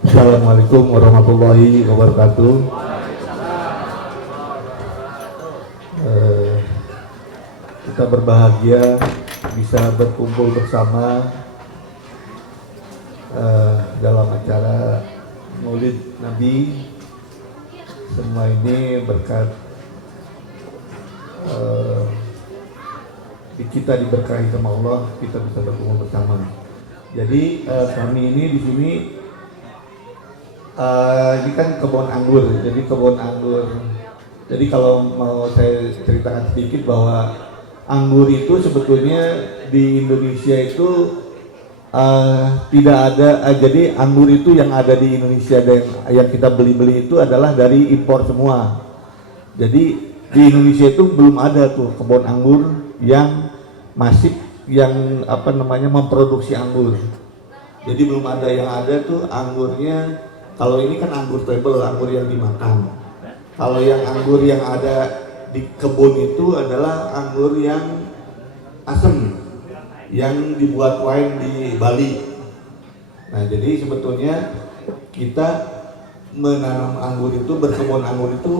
Assalamualaikum warahmatullahi wabarakatuh. Eh, kita berbahagia bisa berkumpul bersama dalam acara Maulid Nabi. Semua ini berkat kita diberkahi sama Allah, kita bisa berkumpul bersama. Jadi kami ini di sini ini kan kebun anggur. Jadi kebun anggur. Jadi kalau mau saya ceritakan sedikit bahwa anggur itu sebetulnya di Indonesia itu tidak ada. Jadi anggur itu yang ada di Indonesia dan yang kita beli itu adalah dari impor semua. Jadi di Indonesia itu belum ada tuh kebun anggur yang masif, yang memproduksi anggur. Jadi belum ada. Yang ada tuh anggurnya, kalau ini kan anggur tebel, anggur yang dimakan. Kalau yang anggur yang ada di kebun itu adalah anggur yang asam, yang dibuat wine di Bali. Nah, jadi sebetulnya kita menanam anggur itu, berkebun anggur itu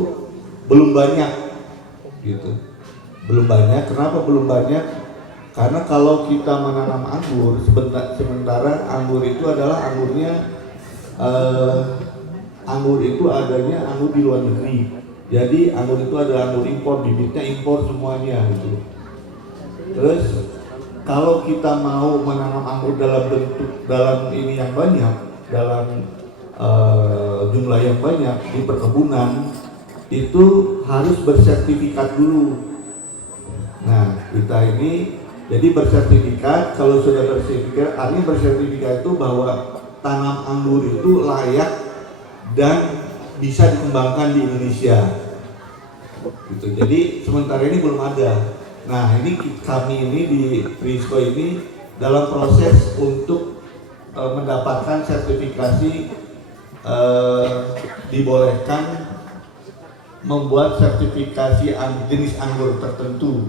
belum banyak gitu. Belum banyak. Kenapa belum banyak? Karena kalau kita menanam anggur, sementara anggur itu adalah anggur itu adanya anggur di luar negeri. Jadi anggur itu adalah anggur impor, bibitnya impor semuanya gitu. Terus kalau kita mau menanam anggur dalam ini yang banyak, dalam jumlah yang banyak di perkebunan, itu harus bersertifikat dulu. Nah, kita ini jadi bersertifikat. Kalau sudah bersertifikat, artinya bersertifikat itu bahwa tanam anggur itu layak dan bisa dikembangkan di Indonesia. Gitu. Jadi sementara ini belum ada. Nah, ini kami ini di Prisco ini dalam proses untuk mendapatkan sertifikasi, dibolehkan membuat sertifikasi jenis anggur tertentu.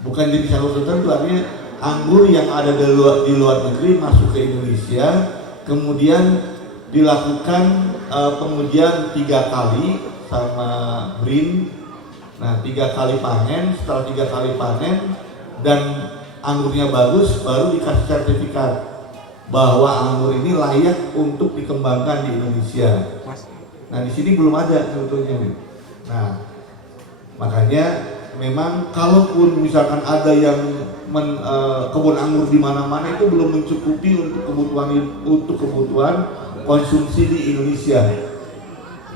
Bukan jenis anggur tertentu, artinya anggur yang ada di luar negeri masuk ke Indonesia, kemudian dilakukan pengujian 3 kali sama BRIN. Nah, 3 kali panen. Setelah 3 kali panen dan anggurnya bagus, baru dikasih sertifikat bahwa anggur ini layak untuk dikembangkan di Indonesia. Nah, di sini belum ada sebetulnya. Nah, makanya memang kalaupun misalkan ada yang kebun anggur di mana-mana, itu belum mencukupi untuk kebutuhan konsumsi di Indonesia.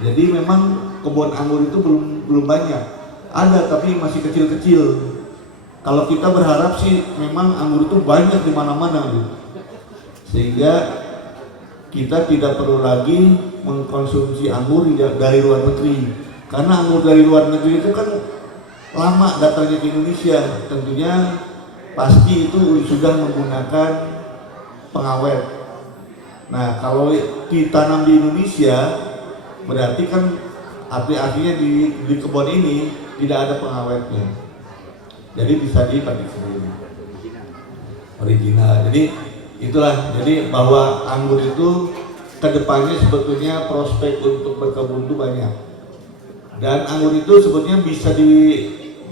Jadi memang kebun anggur itu belum banyak. Ada tapi masih kecil-kecil. Kalau kita berharap sih memang anggur itu banyak di mana-mana gitu. Sehingga kita tidak perlu lagi mengkonsumsi anggur dari luar negeri. Karena anggur dari luar negeri itu kan lama datangnya ke Indonesia, tentunya pasti itu sudah menggunakan pengawet. Nah, kalau ditanam di Indonesia, berarti kan artinya di kebun ini tidak ada pengawetnya. Jadi bisa dipakai sendiri, original. Jadi itulah, jadi bahwa anggur itu kedepannya sebetulnya prospek untuk berkebun itu banyak. Dan anggur itu sebetulnya bisa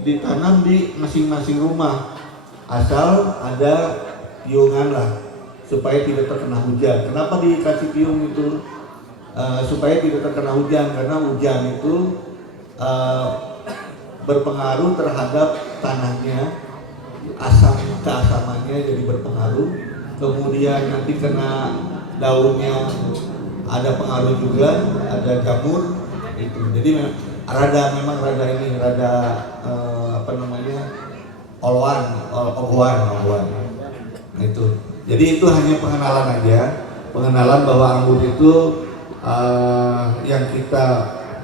ditanam di masing-masing rumah, asal ada piungan lah, supaya tidak terkena hujan. Kenapa dikasih piung itu? Supaya tidak terkena hujan, karena hujan itu berpengaruh terhadap tanahnya, keasamannya jadi berpengaruh. Kemudian nanti kena daunnya ada pengaruh juga, ada jamur itu. Jadi memang rada oloan. Nah, itu. Jadi itu hanya pengenalan aja, pengenalan bahwa anggur itu yang kita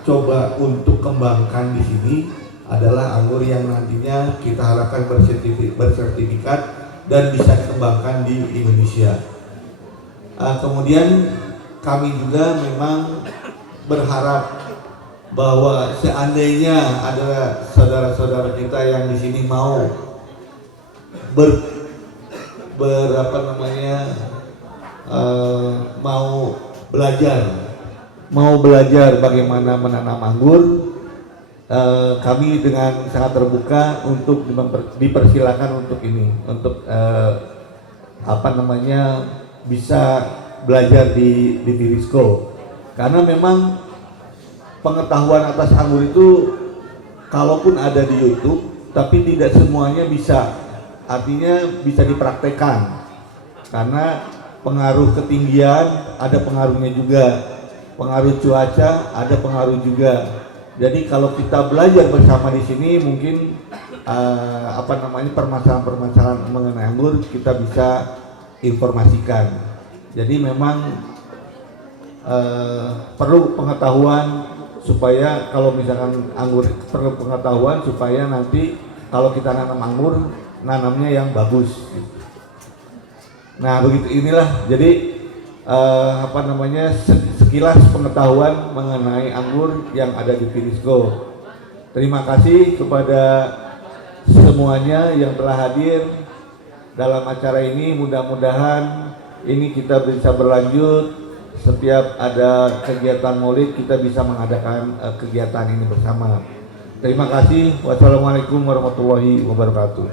coba untuk kembangkan di sini adalah anggur yang nantinya kita harapkan bersertifikat dan bisa dikembangkan di Indonesia. Kemudian kami juga memang berharap bahwa seandainya ada saudara-saudara kita yang di sini mau mau mau belajar bagaimana menanam anggur, kami dengan sangat terbuka untuk dipersilakan untuk ini, untuk bisa belajar di Tirisco. Karena memang pengetahuan atas anggur itu kalaupun ada di YouTube, tapi tidak semuanya bisa, artinya bisa dipraktekkan. Karena pengaruh ketinggian ada pengaruhnya juga, pengaruh cuaca ada pengaruh juga. Jadi kalau kita belajar bersama di sini, mungkin permasalahan-permasalahan mengenai anggur kita bisa informasikan. Jadi memang perlu pengetahuan supaya kalau misalkan anggur, perlu pengetahuan supaya nanti kalau kita nanam anggur, nanamnya yang bagus. Nah begitu, inilah jadi sekilas pengetahuan mengenai anggur yang ada di Tirisco. Terima kasih kepada semuanya yang telah hadir dalam acara ini. Mudah-mudahan ini kita bisa berlanjut. Setiap ada kegiatan Maulid kita bisa mengadakan kegiatan ini bersama. Terima kasih. Wassalamualaikum warahmatullahi wabarakatuh.